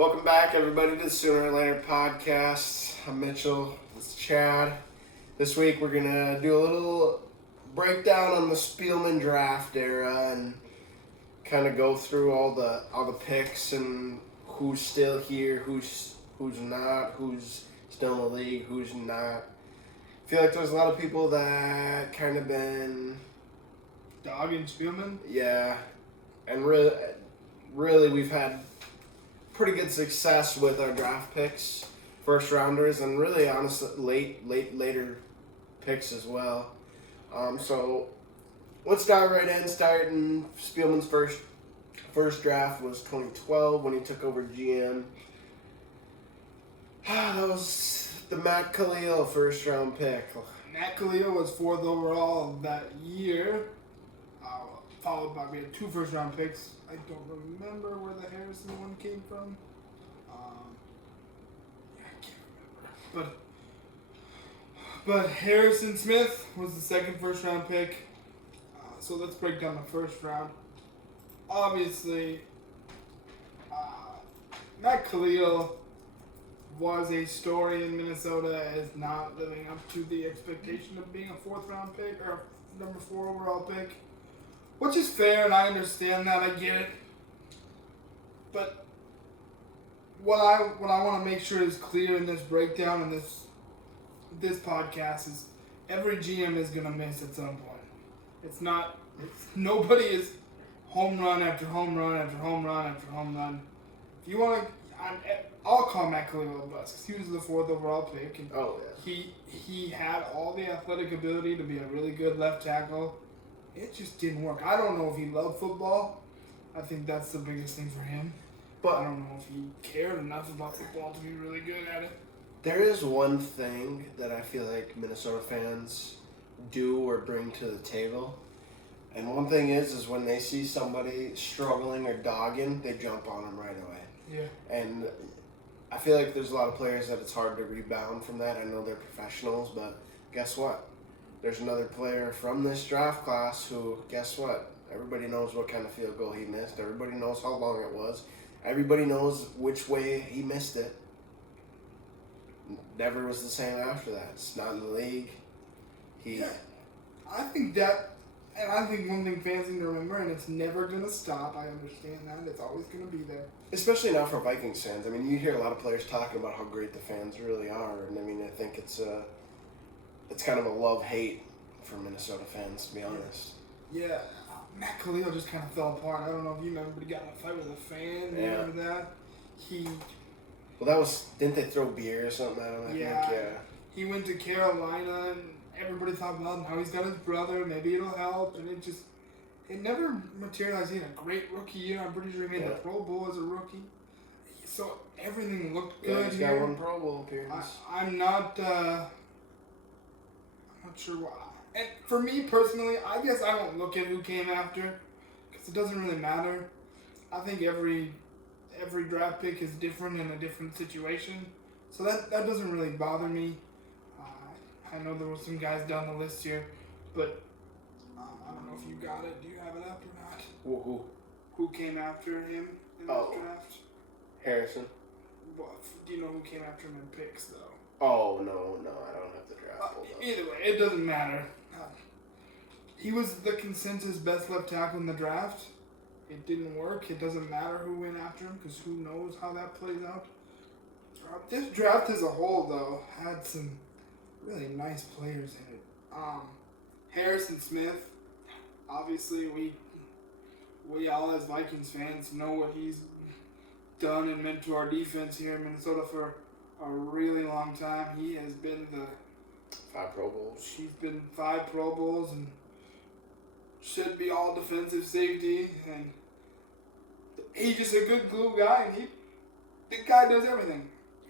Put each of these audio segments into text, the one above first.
Welcome back, everybody, to the Sooner or Later podcast. I'm Mitchell. This is Chad. This week we're gonna do a little breakdown on the Spielman draft era and kind of go through all the picks and who's still here, who's not, who's still in the league, who's not. I feel like there's a lot of people that kind of been dogging Spielman. Yeah, and really we've had pretty good success with our draft picks, first rounders, and really honestly later picks as well. So let's dive right in. Starting Spielman's first draft was 2012 when he took over GM. That was the Matt Khalil first round pick. Matt Khalil was 4th overall that year, followed by, we had 2 first round picks. I don't remember where the Harrison one came from. I can't remember. But Harrison Smith was the 2nd first round pick. So let's break down the first round. Obviously, Matt Khalil was a story in Minnesota as not living up to the expectation of being a 4th round pick or number 4 overall pick. Which is fair, and I understand that. I get it. But what I want to make sure is clear in this breakdown and this podcast is every GM is gonna miss at some point. Nobody is home run after home run after home run after home run. If you want to, I'll call Matt Khalil a bust because he was the 4th overall pick. And he had all the athletic ability to be a really good left tackle. It just didn't work. I don't know if he loved football. I think that's the biggest thing for him. But I don't know if he cared enough about football to be really good at it. There is one thing that I feel like Minnesota fans do or bring to the table. And one thing is when they see somebody struggling or dogging, they jump on them right away. Yeah. And I feel like there's a lot of players that it's hard to rebound from that. I know they're professionals, but guess what? There's another player from this draft class who, guess what? Everybody knows what kind of field goal he missed. Everybody knows how long it was. Everybody knows which way he missed it. Never was the same after that. It's not in the league. I think that, and I think one thing fans need to remember, and it's never going to stop. I understand that. It's always going to be there. Especially now for Vikings fans. I mean, you hear a lot of players talking about how great the fans really are. And I mean, I think it's kind of a love-hate for Minnesota fans, to be honest. Yeah, Matt Khalil just kind of fell apart. I don't know if you remember, but he got in a fight with a fan. Yeah. Remember that? Didn't they throw beer or something at him? Yeah. He went to Carolina, and everybody thought, well, now he's got his brother, maybe it'll help. And it never materialized. He had a great rookie year. I'm pretty sure he made the Pro Bowl as a rookie. So everything looked good. Yeah, he's got 1 Pro Bowl appearance. I'm not sure why. And for me personally, I guess I don't look at who came after because it doesn't really matter. I think every draft pick is different in a different situation, so that doesn't really bother me. I know there were some guys down the list here, but I don't know if you got it. Do you have it up or not? Who came after him in this draft? Harrison. Well, do you know who came after him in picks though? Oh, no, I don't have the draft pulled up. Either way, it doesn't matter. He was the consensus best left tackle in the draft. It didn't work. It doesn't matter who went after him because who knows how that plays out. This draft as a whole, though, had some really nice players in it. Harrison Smith, obviously we all as Vikings fans know what he's done and meant to our defense here in Minnesota for a really long time. He has been 5 Pro Bowls. He's been 5 Pro Bowls and should be all defensive safety, and he's just a good glue guy, and the guy does everything.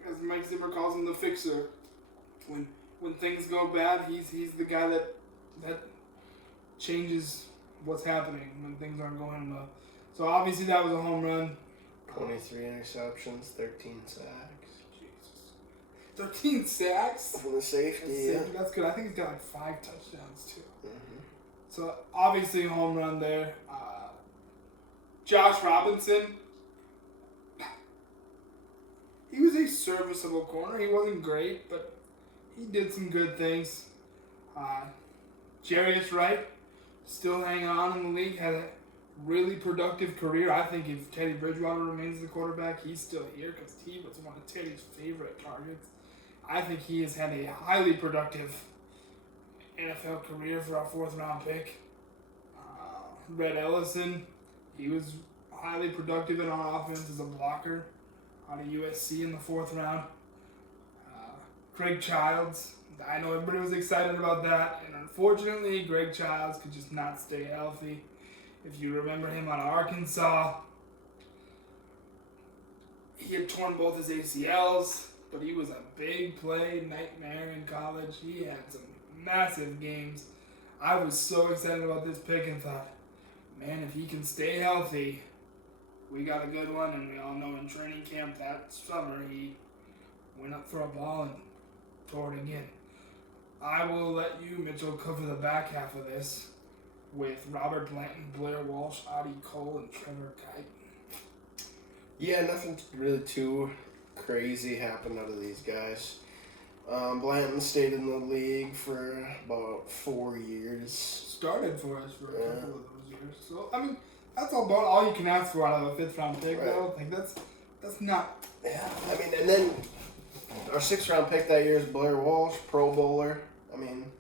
As Mike Zimmer calls him, the fixer. When things go bad, he's the guy that changes what's happening when things aren't going well. So obviously that was a home run. 23 interceptions, 13 sacks. 13 sacks? From the safety, yeah. That's good. I think he's got like 5 touchdowns, too. Mm-hmm. So, obviously, a home run there. Josh Robinson. he was a serviceable corner. He wasn't great, but he did some good things. Jarius Wright still hanging on in the league, had a really productive career. I think if Teddy Bridgewater remains the quarterback, he's still here because he was one of Teddy's favorite targets. I think he has had a highly productive NFL career for a 4th-round pick. Red Ellison, he was highly productive in our offense as a blocker out of USC in the 4th round. Greg Childs, I know everybody was excited about that, and unfortunately, Greg Childs could just not stay healthy. If you remember him on Arkansas, he had torn both his ACLs, but he was a big play nightmare in college. He had some massive games. I was so excited about this pick and thought, man, if he can stay healthy, we got a good one. And we all know in training camp that summer he went up for a ball and tore it again. I will let you, Mitchell, cover the back half of this with Robert Blanton, Blair Walsh, Audie Cole, and Trevor Guyton. Yeah, nothing really too crazy happened out of these guys. Blanton stayed in the league for about 4 years. Started for us for a couple of those years. So, I mean, that's about all you can ask for out of a 5th-round pick, though. Like, that's not... Yeah, I mean, and then our 6th-round pick that year is Blair Walsh, Pro Bowler. I mean,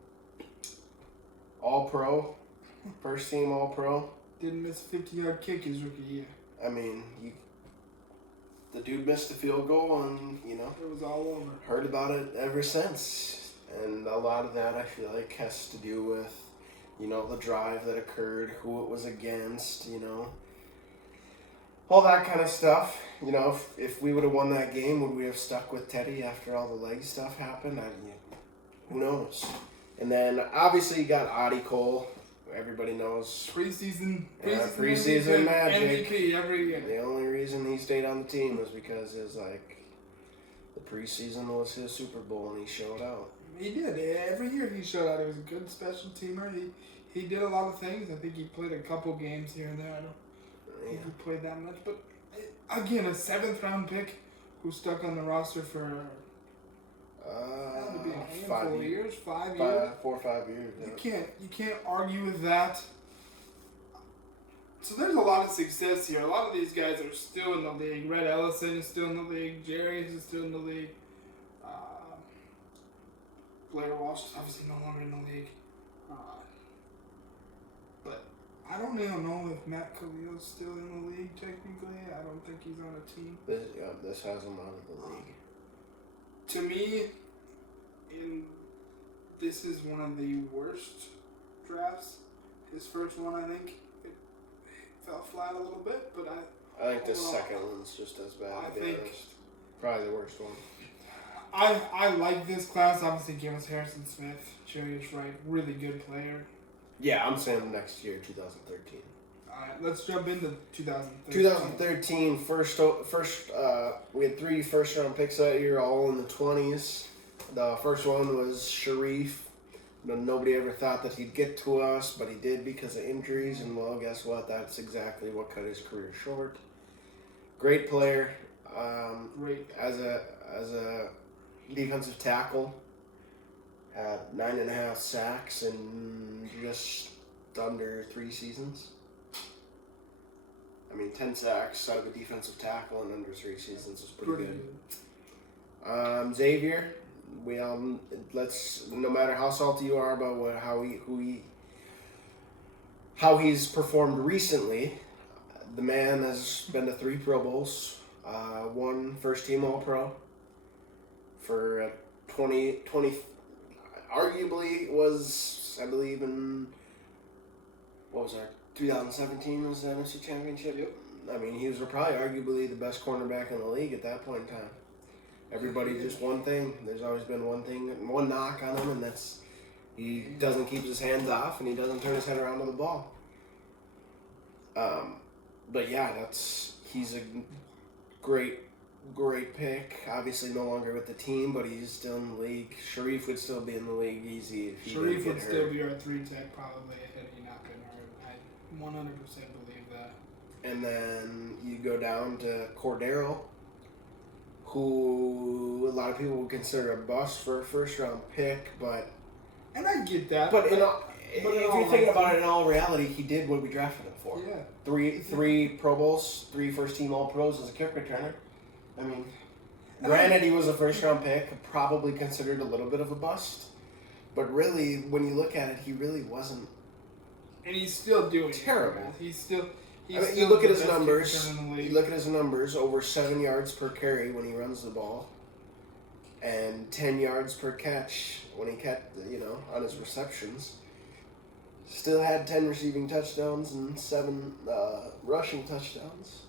All-Pro. First team All-Pro. Didn't miss a 50-yard kick his rookie year. I mean, the dude missed a field goal, and, you know, it was all over. Heard about it ever since. And a lot of that, I feel like, has to do with, you know, the drive that occurred, who it was against, you know, all that kind of stuff. You know, if we would have won that game, would we have stuck with Teddy after all the leg stuff happened? Who knows? And then, obviously, you got Audie Cole. Everybody knows. Preseason magic. MVP every year. The only reason he stayed on the team was because his, like, the preseason was his Super Bowl and he showed out. He did. Every year he showed out. He was a good special teamer. He did a lot of things. I think he played a couple games here and there. I don't think he played that much. But, again, a 7th-round pick who stuck on the roster for... maybe a handful of years, 5 years, 4 or 5 years. Yeah. You can't argue with that. So there's a lot of success here. A lot of these guys are still in the league. Red Ellison is still in the league. Jarius is still in the league. Blair Walsh is obviously no longer in the league. But I don't even know if Matt Khalil's still in the league. Technically, I don't think he's on a team. This has him out of the league. To me, this is one of the worst drafts. His first one, I think, it fell flat a little bit, but I think the second one's just as bad, to be honest. Probably the worst one. I like this class. Obviously, gave us Harrison Smith, Jarius Wright, really good player. Yeah, I'm saying next year, 2013. Alright, let's jump into 2013. 2013, first, we had 3 first-round picks that year, all in the 20s. The first one was Sharif. Nobody ever thought that he'd get to us, but he did because of injuries, and well, guess what? That's exactly what cut his career short. Great player. Great. As a defensive tackle, had 9.5 sacks in just under 3 seasons. I mean, 10 sacks out of a defensive tackle in under 3 seasons is pretty good. Xavier, no matter how salty you are about how he's performed recently, the man has been to 3 Pro Bowls, 1 first team All-Pro for 20, arguably was, I believe, in, what was that, 2017 was the NFC Championship? Yep. I mean, he was probably arguably the best cornerback in the league at that point in time. Everybody just one thing. There's always been one knock on him, and that's he doesn't keep his hands off and he doesn't turn his head around to the ball. But yeah, he's a great pick. Obviously no longer with the team, but he's still in the league. Sharif would still be in the league easy if he Sharif didn't would get still hurt. be our 3 tech probably had he not been hurt. I 100% believe that. And then you go down to Cordero, who a lot of people would consider a bust for a first-round pick, but And I get that. if you're thinking about it in all reality, he did what we drafted him for. Yeah. Three Pro Bowls, 3 first-team All-Pros as a kick returner. I mean, granted, he was a first-round pick, probably considered a little bit of a bust, but really, when you look at it, he really wasn't. And he's still doing terrible. It. He's still. You look at his numbers. You look at his numbers: over 7 yards per carry when he runs the ball, and 10 yards per catch when he on his receptions. Still had 10 receiving touchdowns and 7 rushing touchdowns.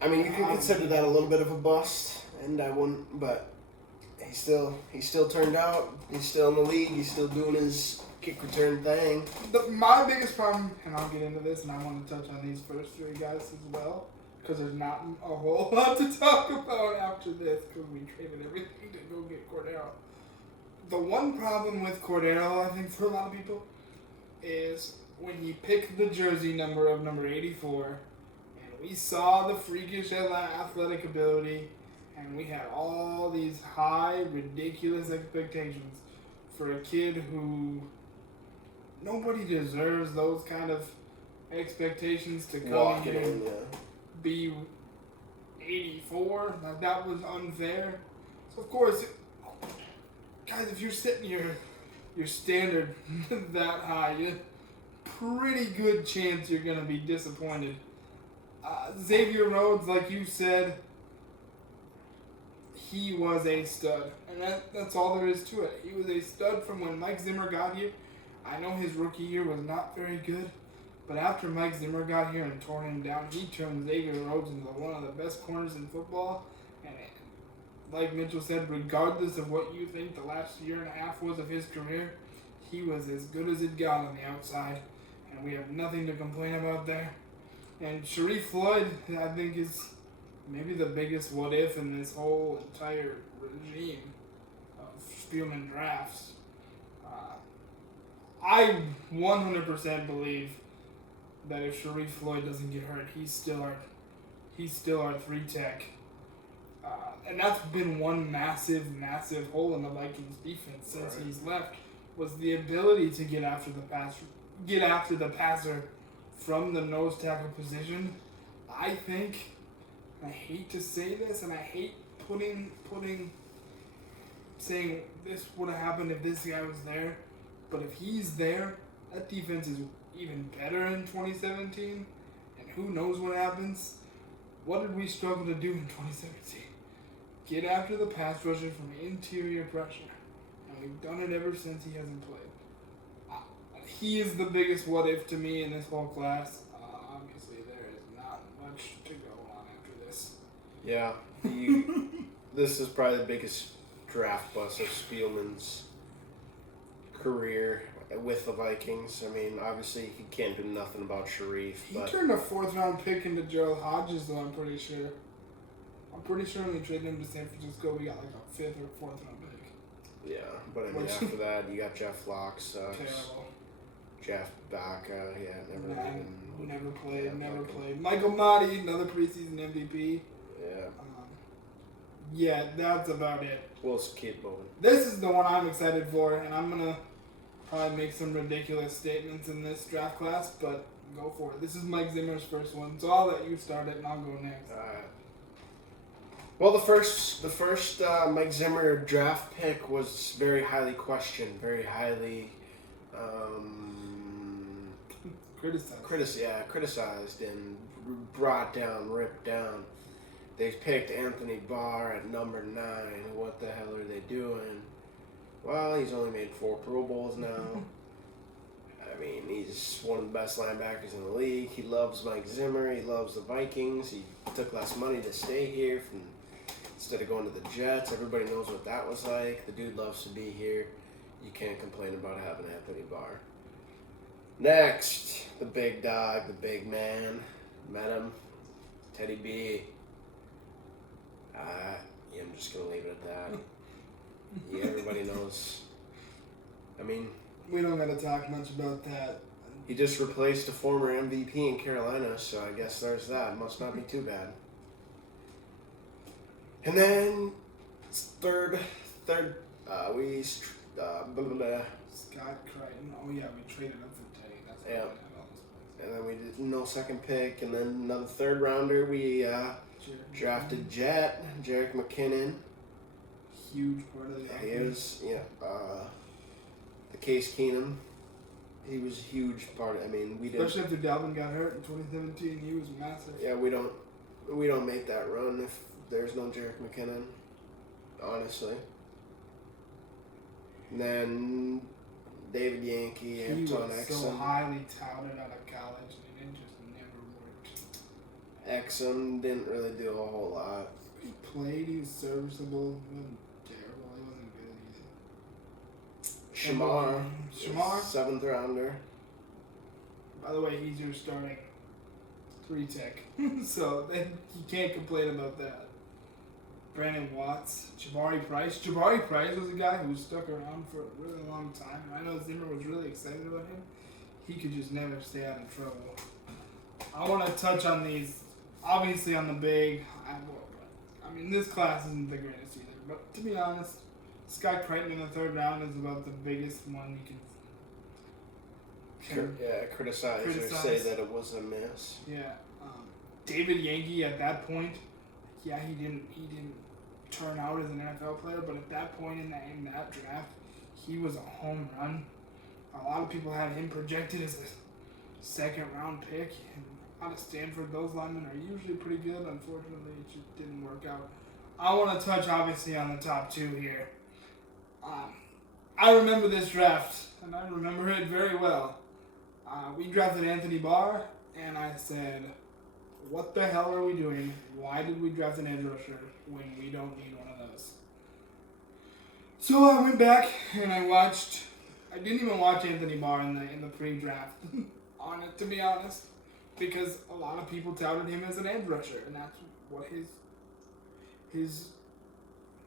I mean, you can consider that a little bit of a bust, and I wouldn't, but he still turned out. He's still in the league. He's still doing his kick return thing. My biggest problem, and I'll get into this, and I want to touch on these first 3 guys as well, because there's not a whole lot to talk about after this, because we traded everything to go get Cordero. The one problem with Cordero, I think, for a lot of people, is when he picked the jersey number of number 84, and we saw the freakish athletic ability, and we had all these high, ridiculous expectations for a kid who nobody deserves those kind of expectations to come here and be 84. Like, that was unfair. So, of course, guys, if you're setting your standard that high, you pretty good chance you're going to be disappointed. Xavier Rhodes, like you said, he was a stud. And that's all there is to it. He was a stud from when Mike Zimmer got here. I know his rookie year was not very good, but after Mike Zimmer got here and tore him down, he turned Xavier Rhodes into one of the best corners in football. And like Mitchell said, regardless of what you think the last year and a half was of his career, he was as good as it got on the outside, and we have nothing to complain about there. And Sharif Floyd, I think, is maybe the biggest what if in this whole entire regime of Spielman drafts. I 100% believe that if Sharif Floyd doesn't get hurt, he's still our 3-tech. And that's been one massive hole in the Vikings defense since he's left, was the ability to get after the passer from the nose tackle position. I think, I hate to say this, and I hate saying this would have happened if this guy was there, but if he's there, that defense is even better in 2017, and who knows what happens. What did we struggle to do in 2017? Get after the pass rusher from interior pressure, and we've done it ever since he hasn't played. He is the biggest what if to me in this whole class. Obviously, there is not much to go on after this. Yeah, this is probably the biggest draft bust of Spielman's career with the Vikings. I mean, obviously, he can't do nothing about Sharif. He turned a 4th-round pick into Gerald Hodges, though, I'm pretty sure. I'm pretty sure when we traded him to San Francisco, we got like a 5th or 4th-round pick. Yeah, but I mean, after that, you got Jeff Locke, sucks. Terrible. Jeff Baca, never played. Michael Motti, another preseason MVP. Yeah. Yeah, that's about it. Will's Kid Bowman. This is the one I'm excited for, and I'm going to probably make some ridiculous statements in this draft class, but go for it. This is Mike Zimmer's first one, so I'll let you start it, and I'll go next. Well, the first Mike Zimmer draft pick was very highly questioned, very highly criticized and brought down, ripped down. They picked Anthony Barr at number 9. What the hell are they doing? Well, he's only made 4 Pro Bowls now. I mean, he's one of the best linebackers in the league. He loves Mike Zimmer. He loves the Vikings. He took less money to stay here instead of going to the Jets. Everybody knows what that was like. The dude loves to be here. You can't complain about having Anthony Barr. Next, the big dog, the big man. Met him. Teddy B. Yeah, I'm just going to leave it at that. Yeah, everybody knows. I mean, we don't got to talk much about that. He just replaced a former MVP in Carolina, so I guess there's that. Must not be too bad. And then third, we blah, blah, blah. Scott Crichton. Oh yeah, we traded up for Teddy. That's why Yeah. I have all those players. And then we did no second pick, and then another third rounder. We drafted Jerick McKinnon. Huge part of the offense. He was, the Case Keenum. He was a huge part. I mean, we did. Especially after Dalvin got hurt in 2017, he was massive. Yeah, we don't make that run if there's no Jerick McKinnon. Honestly. And then David Yankee, He Anton was so Exum. highly touted out of college, and it just never worked. Exum didn't really do a whole lot. He played, he was serviceable, he wasn't terrible, he wasn't good either. Shamar? 7th rounder. By the way, he's your starting 3 tech, so then you can't complain about that. Brandon Watts, Jabari Price. Jabari Price was a guy who stuck around for a really long time. I know Zimmer was really excited about him. He could just never stay out of trouble. I want to touch on these, obviously on the big. I mean, this class isn't the greatest either, but to be honest, Scott Crichton in the 3rd round is about the biggest one you can Criticize or say that it was a miss. Yeah, David Yankee at that point, yeah, he didn't turn out as an NFL player, but at that point in that draft, he was a home run. A lot of people had him projected as a 2nd round pick, and out of Stanford, those linemen are usually pretty good. Unfortunately, it just didn't work out. I want to touch obviously on the top 2 here. I remember this draft, and I remember it very well. We drafted Anthony Barr, and I said, what the hell are we doing? Why did we draft an edge rusher when we don't need one of those? So I went back and I didn't even watch Anthony Barr in the pre-draft, to be honest, because a lot of people touted him as an edge rusher, and that's what his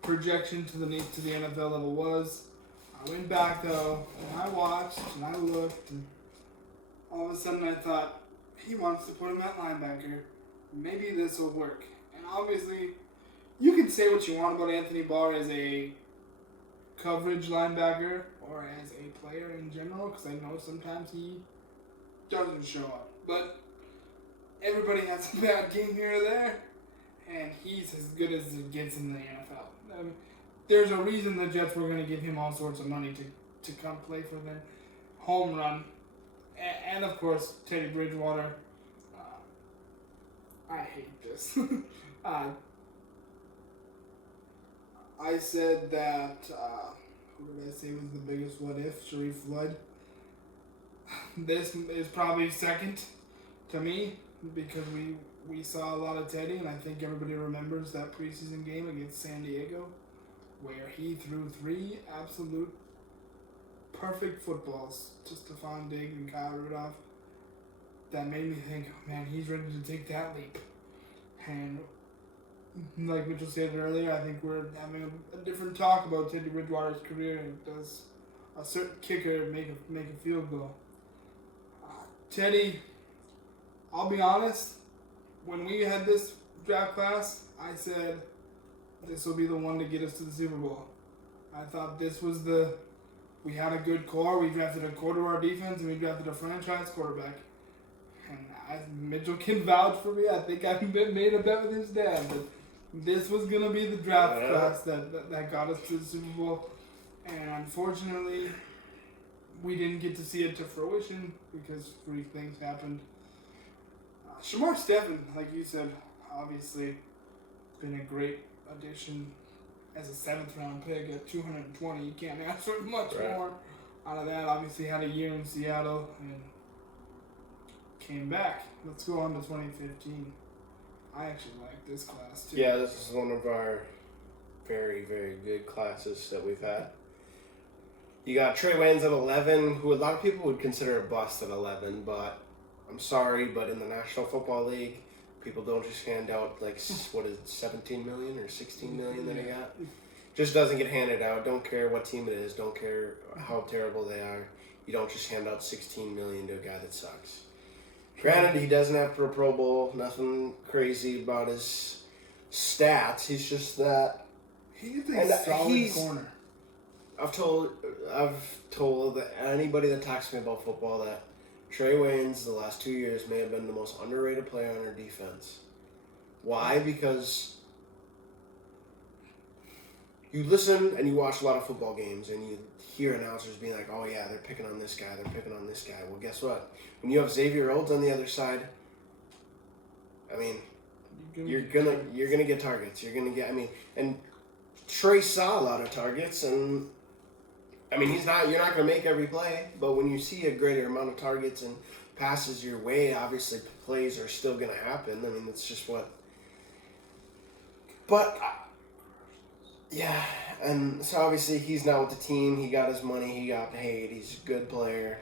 projection to the NFL level was. I went back though, and I watched, and I looked, and all of a sudden I thought, he wants to put him at linebacker. Maybe this will work. And obviously, you can say what you want about Anthony Barr as a coverage linebacker or as a player in general, because I know sometimes he doesn't show up. But everybody has a bad game here or there, and he's as good as it gets in the NFL. There's a reason the Jets were going to give him all sorts of money to come play for them. Home run. And of course, Teddy Bridgewater. I hate this. I said that, who did I say was the biggest what if? Sharif Flood. This is probably 2nd to me because we saw a lot of Teddy, and I think everybody remembers that preseason game against San Diego where he threw 3 absolute perfect footballs to Stephon Diggs and Kyle Rudolph. That made me think, oh man, he's ready to take that leap. And like Mitchell said earlier, I think we're having a different talk about Teddy Bridgewater's career. Does a certain kicker make a field goal? Teddy, I'll be honest, when we had this draft class, I said this will be the one to get us to the Super Bowl. I thought this was we had a good core. We drafted a core to our defense, and we drafted a franchise quarterback. And as Mitchell can vouch for me, I think I made a bet with his dad that this was going to be the draft class that got us to the Super Bowl. And unfortunately, we didn't get to see it to fruition because freak things happened. Shamar Stephen, like you said, obviously been a great addition as a 7th round pick at 220. You can't ask for much more out of that. Obviously had a year in Seattle and came back. Let's go on to 2015. I actually like this class too. Yeah, this is one of our very, very good classes that we've had. You got Trey Waynes at 11, who a lot of people would consider a bust at 11, but I'm sorry, but in the National Football League, people don't just hand out, like, what is it, 17 million or 16 million that he got? Just doesn't get handed out. Don't care what team it is. Don't care how terrible they are. You don't just hand out 16 million to a guy that sucks. Granted, he doesn't have Pro Bowl. Nothing crazy about his stats. He's just that. He's a solid corner. I've told that anybody that talks to me about football that Trey Waynes the last 2 years may have been the most underrated player on our defense. Why? Because you listen and you watch a lot of football games and you hear announcers being like, "Oh yeah, they're picking on this guy. They're picking on this guy." Well, guess what? When you have Xavier Rhodes on the other side, I mean, you're gonna get targets. You're gonna get. I mean, and Trey saw a lot of targets, and I mean, you're not gonna make every play, but when you see a greater amount of targets and passes your way, obviously plays are still gonna happen. I mean, it's just what. But yeah, and so obviously he's not with the team. He got his money. He got paid. He's a good player.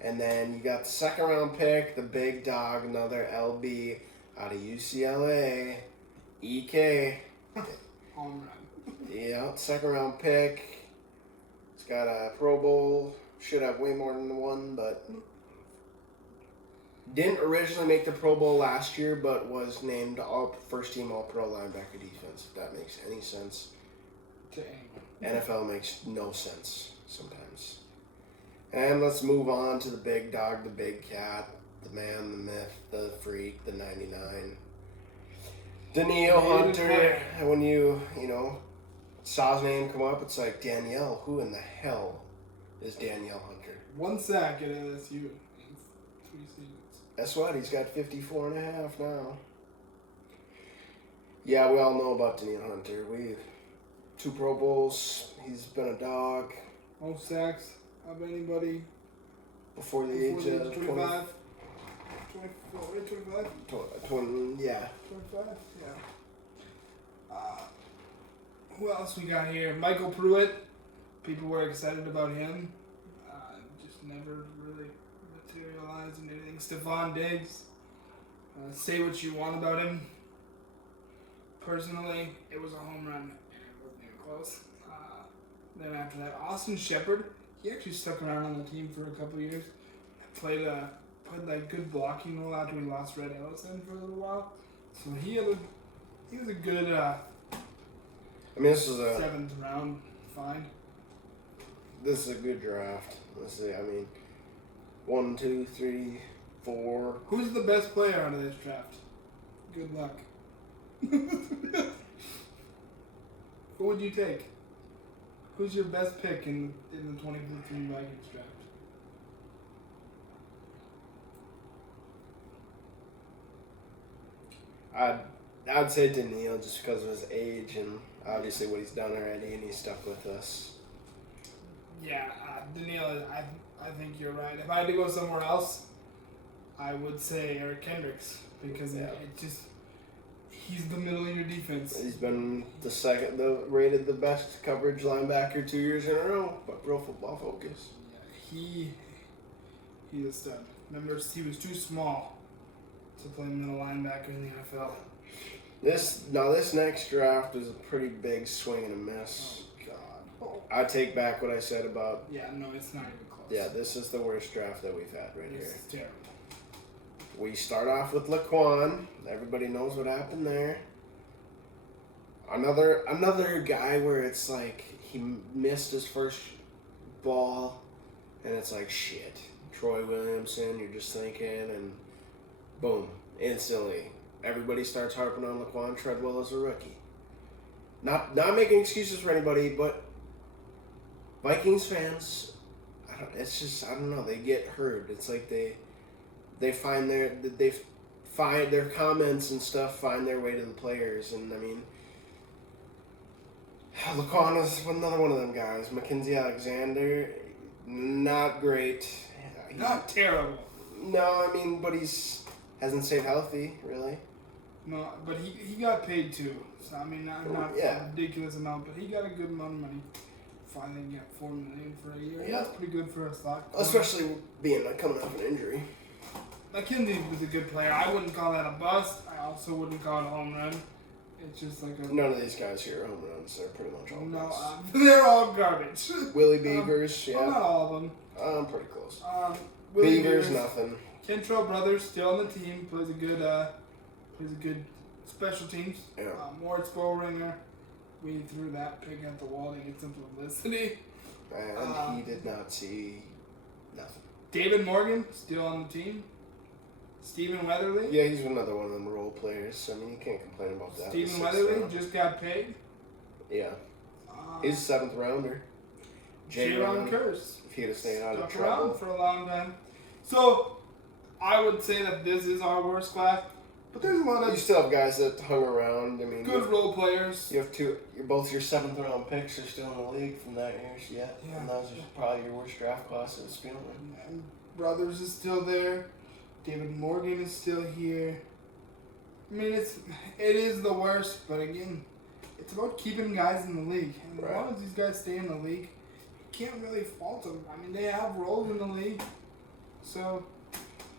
And then you got the second round pick, the big dog, another LB out of UCLA, EK. Home run. Yeah, second round pick. He's got a Pro Bowl. Should have way more than one, but didn't originally make the Pro Bowl last year, but was named first team All Pro linebacker defense. If that makes any sense. NFL makes no sense sometimes. And let's move on to the big dog, the big cat, the man, the myth, the freak, the 99. Danielle Hunter. And when you saw his name come up, it's like, Danielle, who in the hell is Danielle Hunter? 1 sack at LSU in 3 seasons. Guess what? He's got 54 and a half now. Yeah, we all know about Danielle Hunter. We've 2 Pro Bowls. He's been a dog. Most sacks of anybody before the age of 25. 25? Yeah. 25? Yeah. Who else we got here? Michael Pruitt. People were excited about him. Just never really materialized into anything. Stephon Diggs. Say what you want about him. Personally, it was a home run, and it wasn't even close. Then after that, Austin Shepard. He actually stuck around on the team for a couple years. Played like good blocking role after we lost Red Ellison for a little while. So he was a good. This is a 7th round find. This is a good draft. Let's see. 1, 2, 3, 4. Who's the best player out of this draft? Good luck. Who would you take? Who's your best pick in the 2015 Vikings draft? I'd say Danielle just because of his age and obviously what he's done already, and he's stuck with us. Yeah, Danielle, I think you're right. If I had to go somewhere else, I would say Eric Kendricks because he's the middle of your defense. He's been rated the best coverage linebacker 2 years in a row by Pro Football Focus. Yeah, he's a stud. Remember, he was too small to play middle linebacker in the NFL. This next draft is a pretty big swing and a miss. Oh God! I take back what I said about. Yeah, no, it's not even close. Yeah, this is the worst draft that we've had right here. This is terrible. We start off with Laquan. Everybody knows what happened there. Another guy where it's like he missed his first ball, and it's like shit. Troy Williamson, you're just thinking, and boom, instantly everybody starts harping on Laquan Treadwell as a rookie. Not making excuses for anybody, but Vikings fans, I don't know. They get hurt. It's like they find their comments and stuff find their way to the players, and Laquan is another one of them guys. Mackenzie Alexander, not great. Not terrible. No, but hasn't stayed healthy really. No, but he got paid too. So not a ridiculous amount, but he got a good amount of money. Finally got $4 million for a year. Yeah, that's pretty good for a slot. Especially being coming off an injury. McKenzie was a good player. I wouldn't call that a bust. I also wouldn't call it a home run. It's just like none of these guys here are home runs. They're pretty much all busts. They're all garbage. Willie Beavers, yeah. Well, not all of them. I'm pretty close. Willie Beavers, nothing. Kentrell Brothers still on the team. Plays a good special teams. Yeah. Moritz Bowringer, we threw that pig at the wall to get some publicity. And he did not see nothing. David Morgan, still on the team. Stephen Weatherly. Yeah, he's another one of them role players. I mean, you can't complain about that. Stephen Weatherly just got paid. Yeah. He's a 7th rounder. J-Ron Curse. If he had stayed out of Stuck trouble. around for a long time. So, I would say that this is our worst class. But there's a lot You of still have guys that hung around. I mean, good role players. You have both your 7th round picks are still in the league from that year yet. Yeah. And those are probably your worst draft classes. And Brothers is still there. David Morgan is still here. I mean, it is the worst, but again, it's about keeping guys in the league. And as long as these guys stay in the league, you can't really fault them. I mean, they have roles in the league, so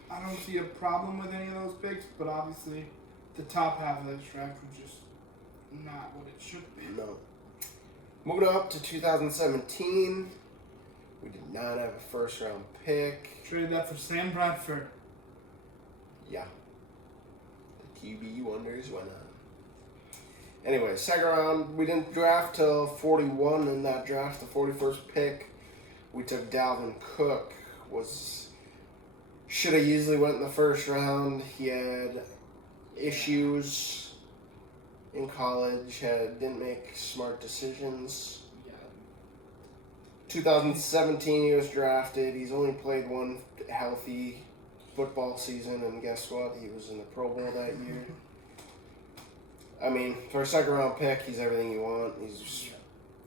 I don't see a problem with any of those picks. But obviously, the top half of this draft was just not what it should have been. No. Moving up to 2017, we did not have a 1st round pick. Traded that for Sam Bradford. Yeah. The QB wonders went on. Anyway, 2nd round, we didn't draft till 41 in that draft, the 41st pick. We took Dalvin Cook. Should have easily went in the 1st round. He had issues in college, didn't make smart decisions. 2017 he was drafted. He's only played one healthy football season, and guess what? He was in the Pro Bowl that year. I mean, for a 2nd round pick, he's everything you want. He's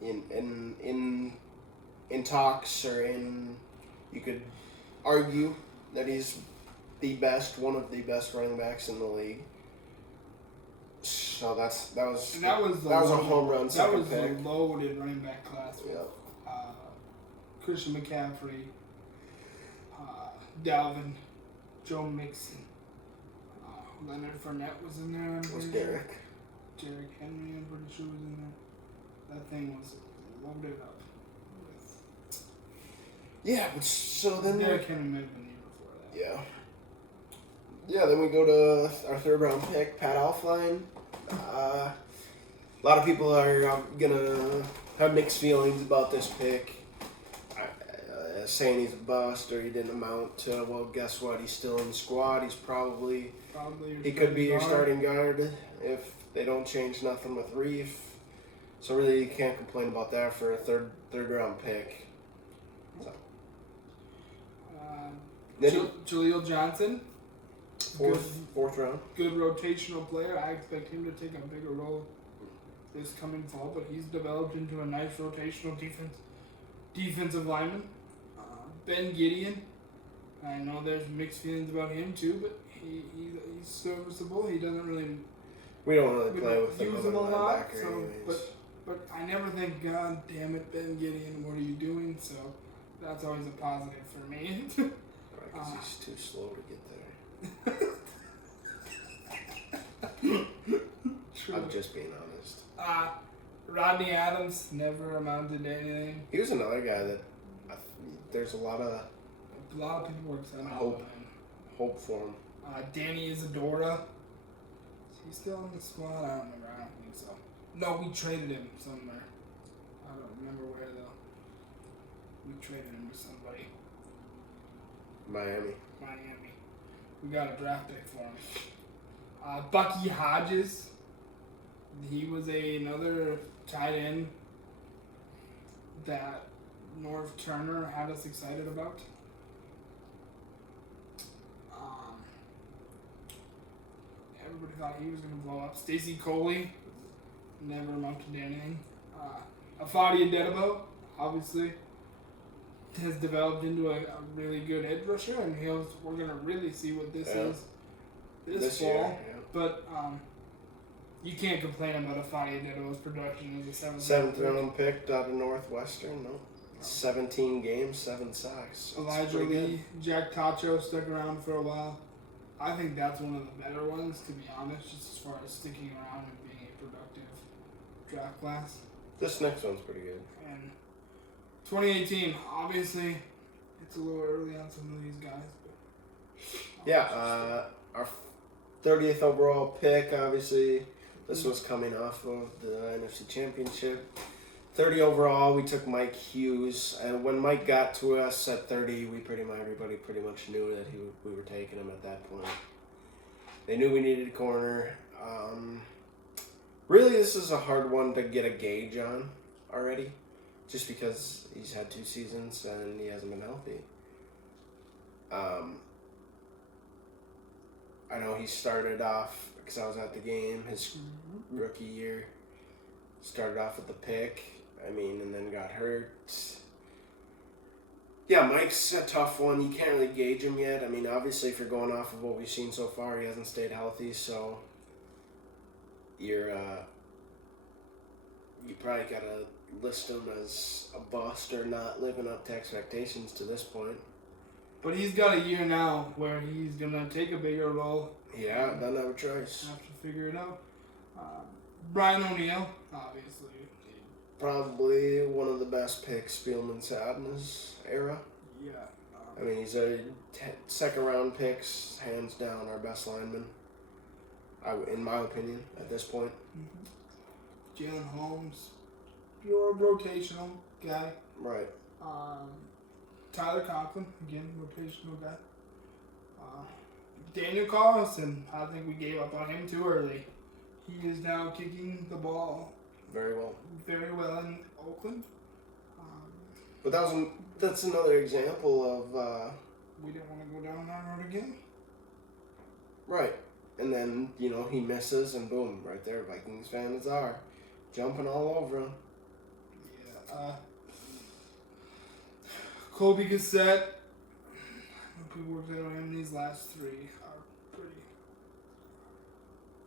in talks, or you could argue that he's one of the best running backs in the league. So that was a home run second pick. That was a loaded running back class. Yeah. Christian McCaffrey, Dalvin, Joe Mixon, Leonard Fournette was in there. Derek Henry, I'm pretty sure was in there. That thing was loaded up. Yeah, but so then Derek Henry might have been the year before that. Yeah, then we go to our 3rd round pick, Pat Elflein. A lot of people are gonna have mixed feelings about this pick. Saying he's a bust or he didn't amount to. Well, guess what? He's still in the squad. He's probably he could be your starting guard if they don't change nothing with Reef. So really, you can't complain about that for a third round pick. So. Jaleel Johnson, fourth round. Good rotational player. I expect him to take a bigger role this coming fall, but he's developed into a nice rotational defensive lineman. Ben Gideon, I know there's mixed feelings about him too, but he's serviceable. He doesn't really. We don't really play with use him a lot. so, anyways. But I never think, God damn it, Ben Gideon, what are you doing? So that's always a positive for me. Right, because he's too slow to get there. True. I'm just being honest. Rodney Adams never amounted to anything. He was another guy that there's a lot of people were excited hope for him. Danny Isadora. Is he still on the squad? I don't remember. I don't think so. No, we traded him somewhere. I don't remember where though. We traded him to somebody. Miami. We got a draft pick for him. Bucky Hodges. He was another tight end that Norv Turner had us excited about. Everybody thought he was going to blow up. Stacey Coley never amounted to anything. Afadi Adedebo, obviously, has developed into a really good edge rusher, and we're going to really see what this is this fall. Year, yeah. But you can't complain about Afadi Adedebo's production as a 7th round pick out of Northwestern. No. 17 games, 7 sacks. Elijah Lee, Jack Tacho stuck around for a while. I think that's one of the better ones, to be honest, just as far as sticking around and being a productive draft class. This next one's pretty good. And 2018, obviously, it's a little early on some of these guys. But yeah, our 30th overall pick, obviously. This was coming off of the NFC Championship. 30 overall, we took Mike Hughes. And when Mike got to us at 30, everybody pretty much knew that we were taking him at that point. They knew we needed a corner. Really, this is a hard one to get a gauge on already, just because he's had 2 seasons and he hasn't been healthy. I know he started off, because I was at the game, his rookie year, started off with the pick, and then got hurt. Yeah, Mike's a tough one. You can't really gauge him yet. Obviously, if you're going off of what we've seen so far, he hasn't stayed healthy, so you probably got to list him as a bust or not living up to expectations to this point. But he's got a year now where he's going to take a bigger role. Yeah, doesn't have a choice. Have to figure it out. Brian O'Neill, obviously. Probably one of the best picks Spielman's had in his era. Yeah. He's a second round picks, hands down our best lineman, in my opinion, at this point. Jalen Holmes, pure rotational guy. Right. Tyler Conklin, again, rotational guy. Daniel Carlson, I think we gave up on him too early. He is now kicking the ball very well in Oakland. But that's another example of... we didn't want to go down that road again. Right. And then, he misses and boom, right there, Vikings fans are jumping all over him. Yeah. Kobe Cassette, we worked out on him. These last 3 are pretty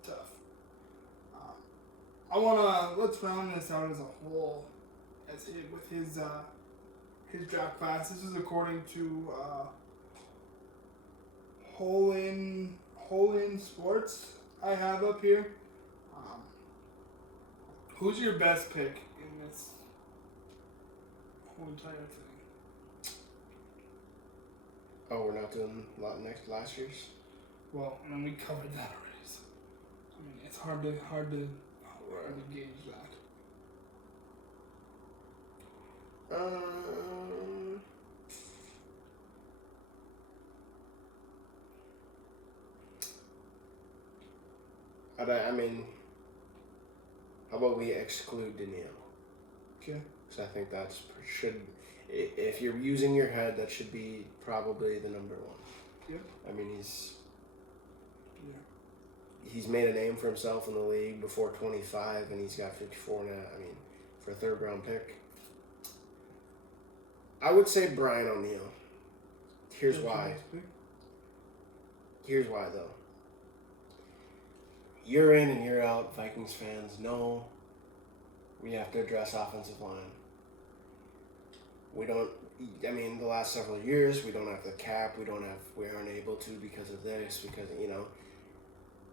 tough. Let's round this out as a whole, with his draft class. This is according to Hole in Sports. I have up here. Who's your best pick in this whole entire thing? Oh, we're not doing last year's? Well, we covered that already. So, it's hard to gauge that. How about we exclude Danielle? Okay. Because I think if you're using your head, that should be probably the number 1. Yeah. He's made a name for himself in the league before 25, and he's got 54 now. For a 3rd round pick, I would say Brian O'Neill. Here's why. Here's why, though. Year in and year out, Vikings fans know we have to address offensive line. We don't. The last several years, we don't have the cap. We aren't able to because of this. Because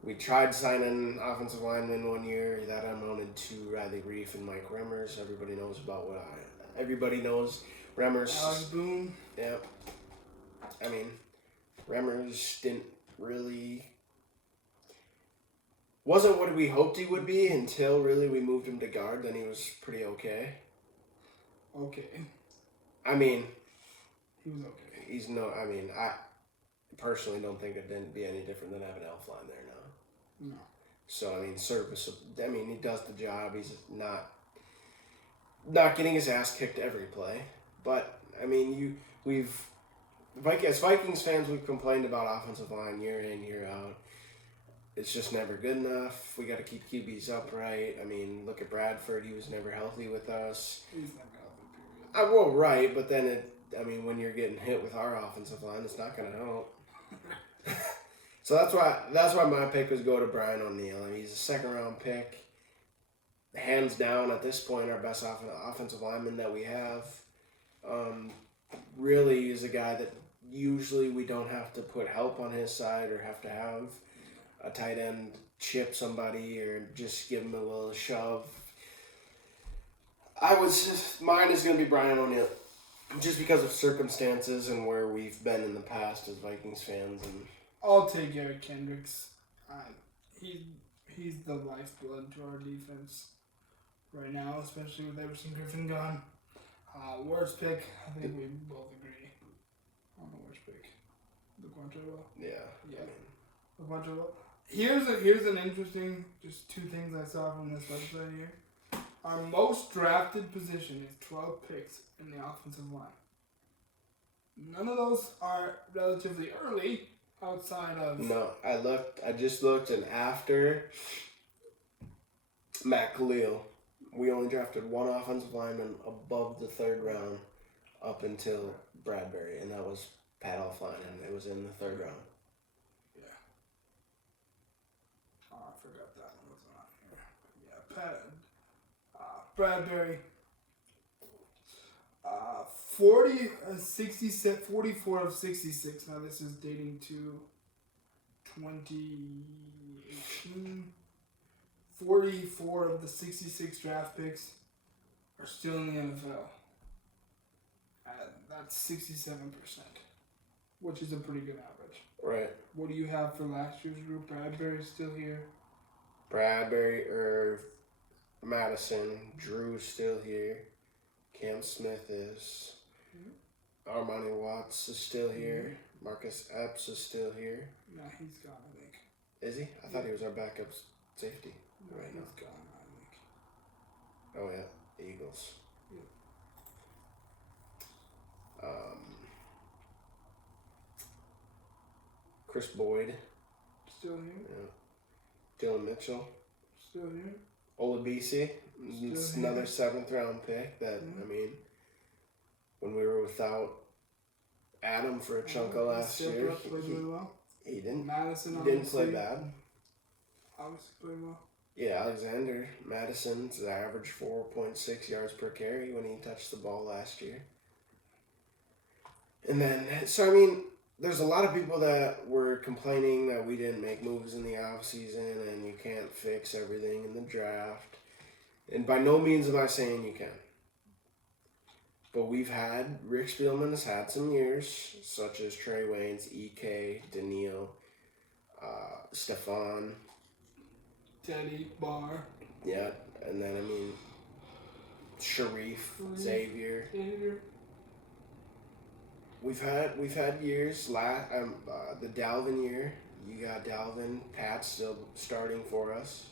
we tried signing offensive linemen one year. That amounted to Riley Reef and Mike Remmers. Everybody knows Remmers. Alex Boone. Yeah. Remmers didn't really. Wasn't what we hoped he would be until really we moved him to guard. Then he was pretty okay. Okay. He was okay. I personally don't think it'd be any different than having Elfline there now. No. So, serviceable. He does the job. He's not getting his ass kicked every play. But, as Vikings fans, we've complained about offensive line year in, year out. It's just never good enough. We got to keep QBs upright. Look at Bradford. He was never healthy with us. He's never healthy, period. Well, right, but then when you're getting hit with our offensive line, it's not going to help. So that's why my pick was go to Brian O'Neill. He's a 2nd round pick. Hands down, at this point, our best offensive lineman that we have. Really is a guy that usually we don't have to put help on his side or have to have a tight end chip somebody or just give him a little shove. Mine is going to be Brian O'Neill, just because of circumstances and where we've been in the past as Vikings fans. And I'll take Eric Kendricks. He's the lifeblood to our defense right now, especially with Everson Griffin gone. Worst pick, I think we both agree on the worst pick. The Quantrell. Yeah. The Quantrell. Here's an interesting, just two things I saw from this website here. Our most drafted position is 12 picks in the offensive line. None of those are relatively early outside of... No, I just looked, and after Matt Khalil, we only drafted one offensive lineman above the 3rd round up until Bradbury, and that was Pat Elflein, and it was in the 3rd round. Yeah. Oh, I forgot that one was on here. Yeah, Pat... Bradbury, 44 of 66. Now this is dating to 2018. 44 of the 66 draft picks are still in the NFL. That's 67%, which is a pretty good average. Right. What do you have for last year's group? Bradbury's still here. Bradbury, Irv, Madison, Drew's still here. Cam Smith is. Armani Watts is still here. Marcus Epps is still here. No, he's gone, I think. Is he? I thought he was our backup safety. No, Right he's now. gone, I think. Oh yeah, Eagles. Yeah. Chris Boyd. Still here. Yeah. Dylan Mitchell. Still here. Olabisi. It's another 7th round pick that, I mean, when we were without Adam for a chunk of last year, played really well. he didn't. Madison He didn't play bad. Obviously played well. Yeah, Alexander Madison's average 4.6 yards per carry when he touched the ball last year. And then, so I mean, there's a lot of people that were complaining that we didn't make moves in the offseason and you can't fix everything in the draft. And by no means am I saying you can. But Rick Spielman has had some years, such as Trey Waynes, E.K., Daniil, Stefan. Teddy, Barr. Yeah, and then, I mean, Sharif, Xavier. We've had years. The Dalvin year, you got Dalvin. Pat's still starting for us.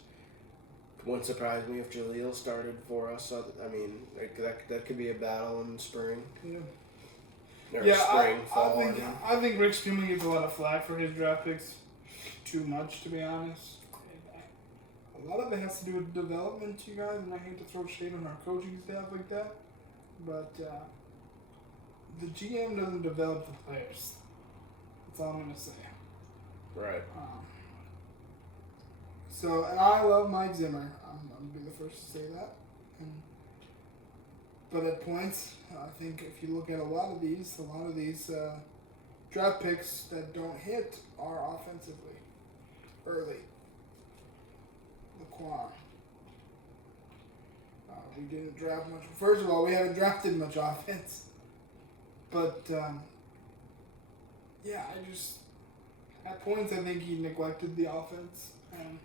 Wouldn't surprise me if Jaleel started for us. So, I mean, that could be a battle in the spring. Yeah. Fall. I think Rick Spielman gets a lot of flack for his draft picks. Too much, to be honest. A lot of it has to do with development, you guys, and I hate to throw shade on our coaching staff like that, but the GM doesn't develop the players. That's all I'm going to say. Right. And I love Mike Zimmer. I'm going to be the first to say that. But at points, I think if you look at a lot of these draft picks that don't hit are offensively early. Laquan. We didn't draft much. First of all, we haven't drafted much offense. But, at points I think he neglected the offense. And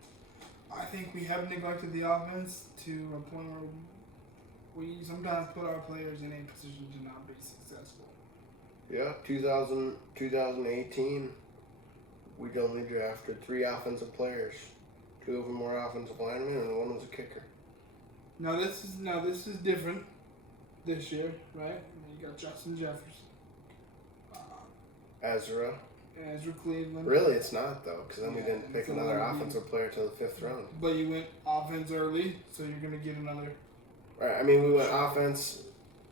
I think we have neglected the offense to a point where we sometimes put our players in a position to not be successful. Yeah, 2018, we'd only drafted 3 offensive players. 2 of them were offensive linemen, and 1 was a kicker. Now this is different this year, right? You got Justin Jefferson, Ezra Cleveland. Really, it's not though, because then we didn't pick another offensive player till the 5th round. But you went offense early, so you're gonna get another. Right. I mean, we went offense,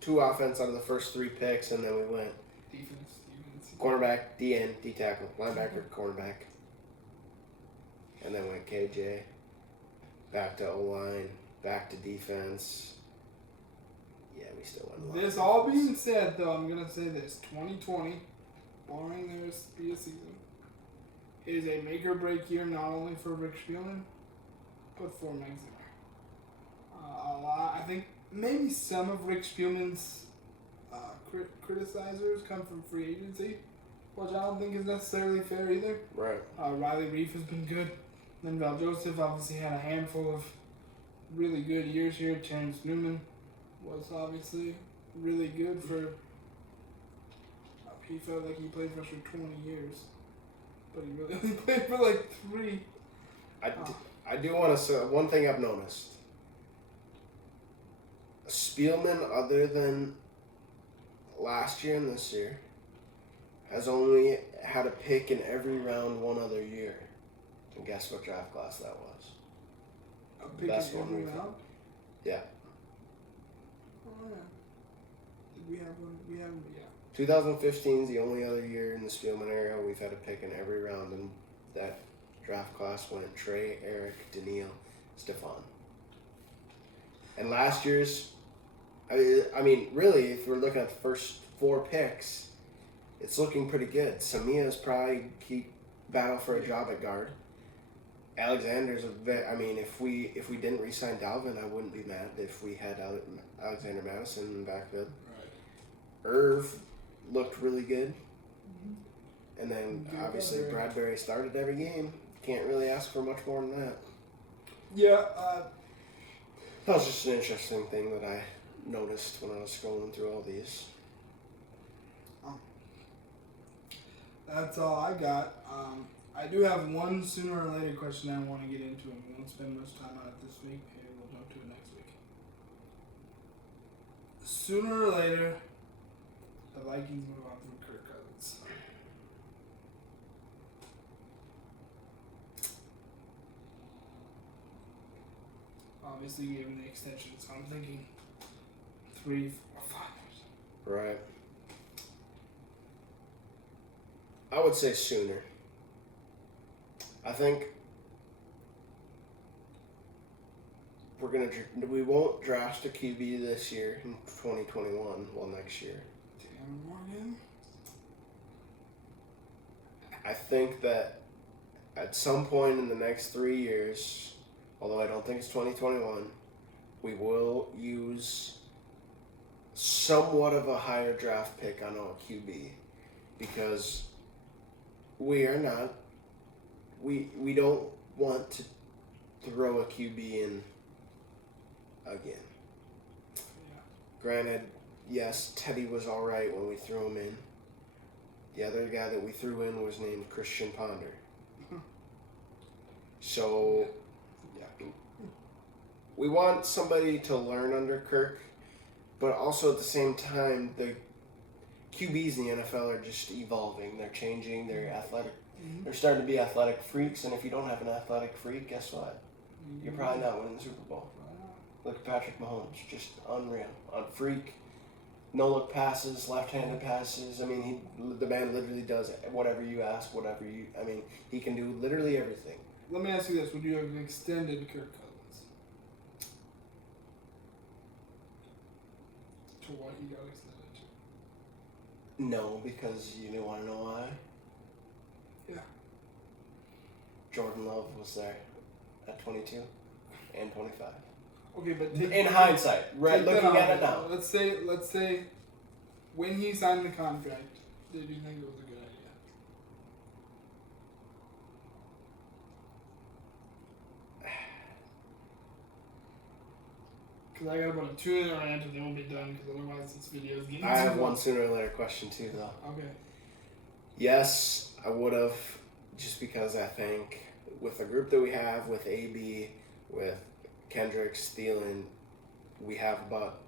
2 offense out of the first 3 picks, and then we went defense. cornerback, DN, D tackle, linebacker, cornerback. And then went KJ, back to O-line, back to defense. Yeah, we still went line. This all being said, though, I'm going to say this. 2020, barring there be a season, is a make-or-break year not only for Rick Spielman, but for Mike Zimmer. I think maybe some of Rick Spielman's criticizers come from free agency, which I don't think is necessarily fair either. Right. Riley Reef has been good. Then Val Joseph obviously had a handful of really good years here. Terrence Newman was obviously really good for. He felt like he played for us for 20 years, but he really only played for like 3. I do want to say one thing I've noticed. Spielman, other than last year and this year, has only had a pick in every round one other year. And guess what draft class that was? A pick Best in one every we've round? Yeah. Oh, yeah. Did we have one? We haven't, yeah. 2015 is the only other year in the Spielman era we've had a pick in every round, and that draft class went Trey, Eric, Daniil, Stefan. And last year's, I mean, really, if we're looking at the first 4 picks, it's looking pretty good. Samia's probably keep battle for a job at guard. Alexander's I mean, if we didn't re-sign Dalvin, I wouldn't be mad if we had Alexander Madison in the backfield. Right. Irv looked really good. Mm-hmm. And then, obviously, Bradbury started every game. Can't really ask for much more than that. Yeah, That was just an interesting thing that I noticed when I was scrolling through all these. that's all I got. I do have one sooner or later question I want to get into, and we won't spend much time on it this week. Maybe we'll jump to it next week. Sooner or later, the Vikings move on from Kirk Cousins. Obviously, gave him the extension, so I'm thinking 3 or 5 years. Right. I would say sooner. I think we won't draft a QB this year in 2021. Well, next year. Damn Morgan. I think that at some point in the next 3 years, although I don't think it's 2021, we will use somewhat of a higher draft pick on a QB, because we are not. We don't want to throw a QB in again. Yeah. Granted, yes, Teddy was alright when we threw him in. The other guy that we threw in was named Christian Ponder. So, Yeah. we want somebody to learn under Kirk, but also at the same time, the QBs in the NFL are just evolving. They're changing. They're athletic. Mm-hmm. They're starting to be athletic freaks, and if you don't have an athletic freak, guess what? You're probably not winning the Super Bowl. Look at Patrick Mahomes, just unreal. On freak, no-look passes, left-handed passes. I mean, the man literally does whatever you ask, I mean, he can do literally everything. Let me ask you this: would you have extended Kirk Cousins to what he got extended to? No, because you want to know why? Yeah. Jordan Love was there at 22 and 25. Okay, but In hindsight, right? Looking at it now. Let's say, when he signed the contract, did you think it was a good idea? Because I got about a 2-minute rant and then we'll be done, because otherwise this video is getting I have too one long. sooner or later question too, though. Okay. Yes, I would have, just because I think with the group that we have, with AB, with Kendricks, Thielen, we have about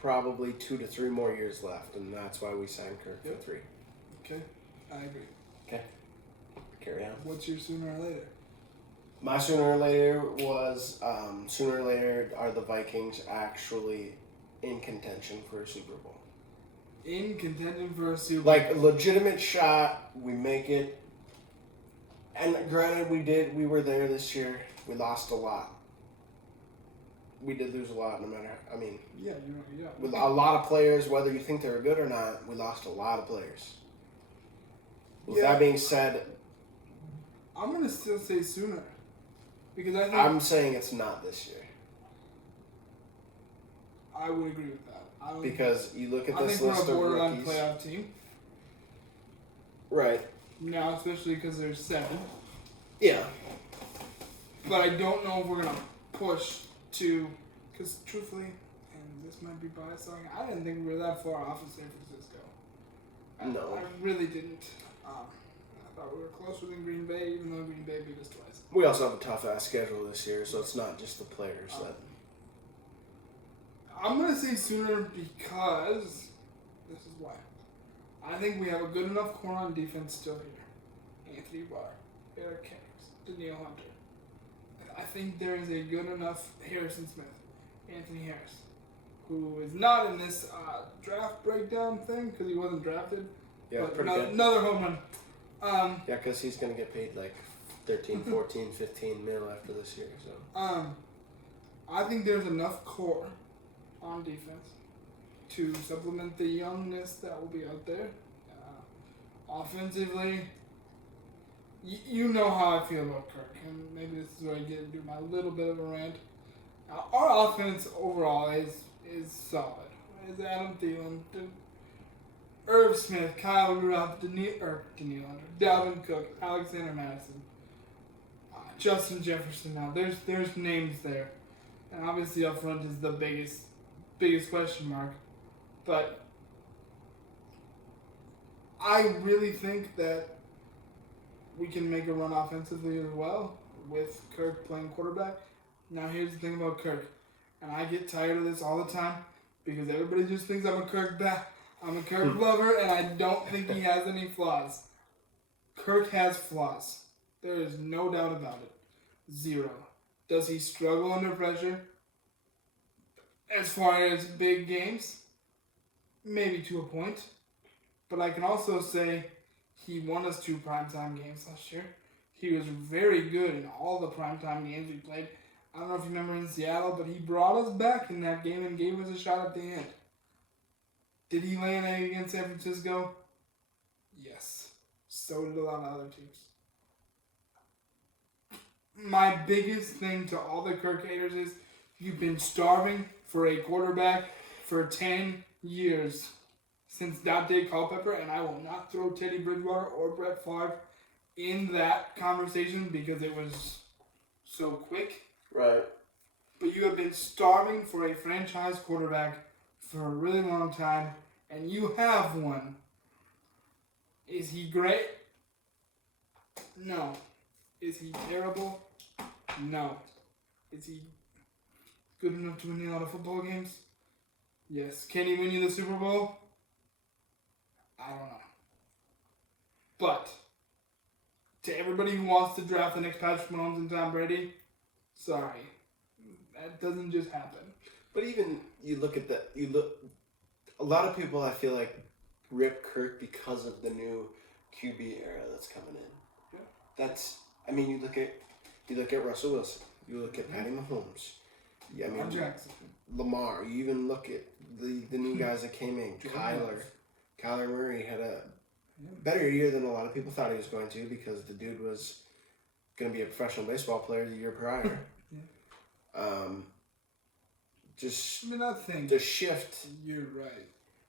probably 2 to 3 more years left, and that's why we signed Kirk for 3. Okay, I agree. Okay, carry on. What's your sooner or later? My sooner or later was, sooner or later are the Vikings actually in contention for a Super Bowl. In contention for a Super Bowl. Like, a legitimate shot, we make it. And granted, we were there this year. We lost a lot. We did lose a lot, no matter, I mean, Yeah. with a lot of players, whether you think they were good or not, we lost a lot of players. With that being said, I'm going to still say sooner. Because I think I'm saying it's not this year. I would agree with that. Because you look at I this think list we're a of borderline rookies. playoff team. Right. Now, especially because there's 7. Yeah. But I don't know if we're going to push to, because truthfully, and this might be biased, I didn't think we were that far off of San Francisco. No. I really didn't. I thought we were closer than Green Bay, even though Green Bay beat us twice. We also have a tough-ass schedule this year, so it's not just the players that... I'm going to say Sooner because this is why. I think we have a good enough core on defense still here. Anthony Barr, Eric Kendricks, Danielle Hunter. I think there is a good enough Harrison Smith, Anthony Harris, who is not in this draft breakdown thing because he wasn't drafted. Yeah, but pretty good. Another home run. Yeah, because he's going to get paid like 13, 14, 15 mil after this year. So. I think there's enough core on defense to supplement the youngness that will be out there. Offensively, you know how I feel about Kirk, and maybe this is where I get into my little bit of a rant. Our offense overall is solid. It's Adam Thielen, Irv Smith, Kyle Rudolph, Dalvin Cook, Alexander Madison, Justin Jefferson. Now there's names there, and obviously up front is the biggest question mark. But I really think that we can make a run offensively as well with Kirk playing quarterback. Now here's the thing about Kirk, and I get tired of this all the time because everybody just thinks I'm a Kirk lover, and I don't think he has any flaws. Kirk has flaws. There is no doubt about it. Zero. Does he struggle under pressure? As far as big games, maybe to a point. But I can also say he won us 2 primetime games last year. He was very good in all the primetime games we played. I don't know if you remember in Seattle, but he brought us back in that game and gave us a shot at the end. Did he lay an egg against San Francisco? Yes. So did a lot of other teams. My biggest thing to all the Kirk haters is you've been starving for a quarterback for 10 years since Dante Culpepper, and I will not throw Teddy Bridgewater or Brett Favre in that conversation because it was so quick. Right. But you have been starving for a franchise quarterback for a really long time, and you have one. Is he great? No. Is he terrible? No. Is he good enough to win you a lot of football games? Yes. Can he win you the Super Bowl? I don't know. But to everybody who wants to draft the next Patrick Mahomes and Tom Brady, sorry. That doesn't just happen. But even you look at that, a lot of people I feel like rip Kirk because of the new QB era that's coming in. Yeah. You look at Russell Wilson, you look at Patty Mahomes, Jackson, Lamar. You even look at the new guys that came in. Kyler Murray had a better year than a lot of people thought he was going to because the dude was going to be a professional baseball player the year prior. The shift. You're right.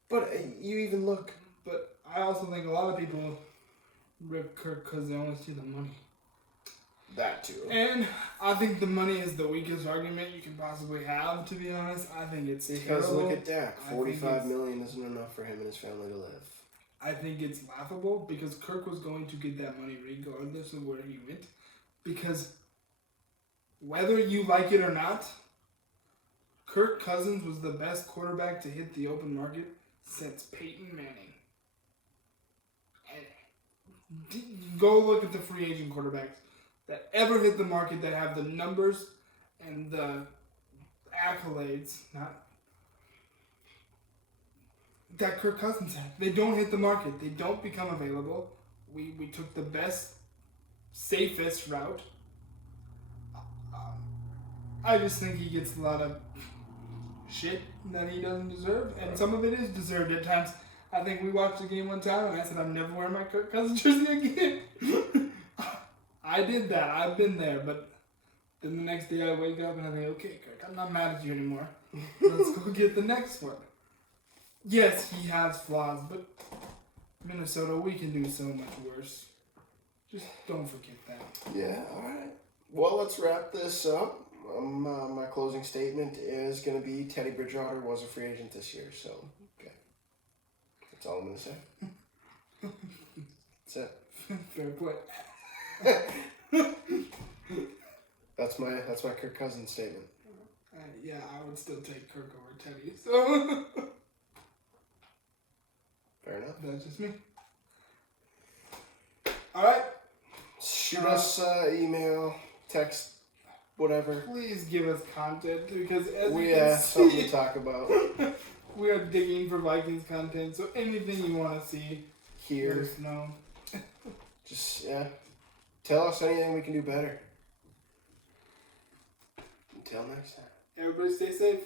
But you even look. But I also think a lot of people rip Kirk because they only see the money. That too. And I think the money is the weakest argument you can possibly have, to be honest. I think it's because terrible. Look at Dak. $45 million isn't enough for him and his family to live. I think it's laughable because Kirk was going to get that money regardless of where he went. Because whether you like it or not, Kirk Cousins was the best quarterback to hit the open market since Peyton Manning. And go look at the free agent quarterbacks that ever hit the market that have the numbers and the accolades, that Kirk Cousins had. They don't hit the market. They don't become available. We took the best, safest route. I just think he gets a lot of shit that he doesn't deserve, and some of it is deserved at times. I think we watched the game one time, and I said, I'm never wearing my Kirk Cousins jersey again. I did that. I've been there, but then the next day I wake up and I think, okay, Kirk, I'm not mad at you anymore. Let's go get the next one. Yes, he has flaws, but Minnesota, we can do so much worse. Just don't forget that. Yeah, all right. Well, let's wrap this up. My closing statement is going to be Teddy Bridgewater was a free agent this year, so okay. That's all I'm going to say. That's it. Fair play. That's my Kirk Cousins statement. Yeah, I would still take Kirk over Teddy. So Fair enough. that's just me. All right. Shoot us email, text, whatever. Please give us content because as We you can something see, to talk about we are digging for Vikings content. So anything you want to see, let here. us know. Just tell us anything we can do better. Until next time. Everybody stay safe.